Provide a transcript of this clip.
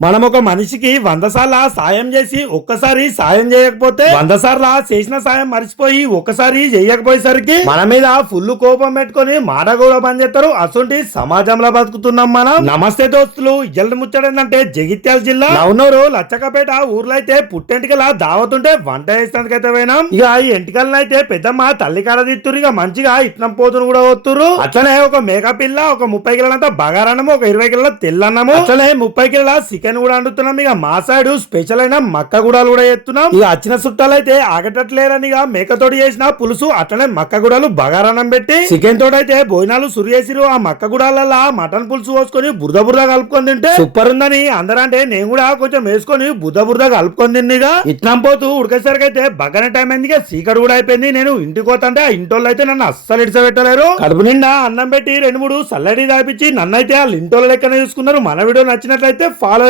మనం ఒక మనిషికి వంద సార్లు సాయం చేసి ఒక్కసారి సాయం చేయకపోతే వంద సార్లు చేసిన సాయం మర్చిపోయి ఒక్కసారి చేయకపోయేసరికి మన మీద ఫుల్ కోపం పెట్టుకొని మాట కూడా పనిచేస్తారు అసొంటి సమాజంలో బతుకుతున్నాం మనం. నమస్తే దోస్తులు. ఇయ్యల ముచ్చడేందంటే జగిత్యాల జిల్లా. నవనూరు లచ్చకపేట ఊర్లో అయితే పుట్టెంటికల దావతుంటే వంట చేస్తానికైతే పోయినాం. ఇక ఈ ఎంటికలను అయితే పెద్దమ్మ తల్లి కాడ తిత్తురు ఇక మంచిగా ఇట్నం పోతును కూడా వస్తురు అట్లనే ఒక మేకపిల్ల ఒక ముప్పై కిలోలంతా బగారన్నము ఒక ఇరవై కిలోల తెల్లన్నము. అట్లనే ముప్పై కిలోల చికెన్ కూడా వండుతున్నాం. ఇక మా సైడ్ స్పెషల్ అయిన మక్క గుడాలు కూడా చేస్తున్నాం. ఇక వచ్చిన చుట్టాలు అయితే ఆగటట్లేరని ఇక మేకతోటి చేసిన పులుసు అట్లనే మక్క గుడాలు బగారన్నం పెట్టి చికెన్ తోటి అయితే భోజనాలు సురు చేసిరు ఆ మక్క గుడాలల్లా మటన్ పులుసు పోసుకొని బురద బురద కలుపుకొని తింటే సూపర్ ఉందని అందరంటే నేను కూడా కొంచెం వేసుకొని బురద బురద కలుపుకొని తిన్నిగా ఇట్నం పోతూ ఉడికేసరికి అయితే బగ్గన టైం అయింది చీకటి కూడా అయిపోయింది. నేను ఇంటికి పోతుంటే ఆ ఇంటోళ్ళు అయితే నన్ను అస్సలు ఇడిసబెట్టలేరు కడుపు నిండా అన్నం పెట్టి రెండు మూడు సల్లడి దాపిచ్చి నన్నైతే ఆ ఇంటోళ్ళ లెక్కన చూసుకున్నారు. మన వీడియో నచ్చినట్లయితే ఫాలో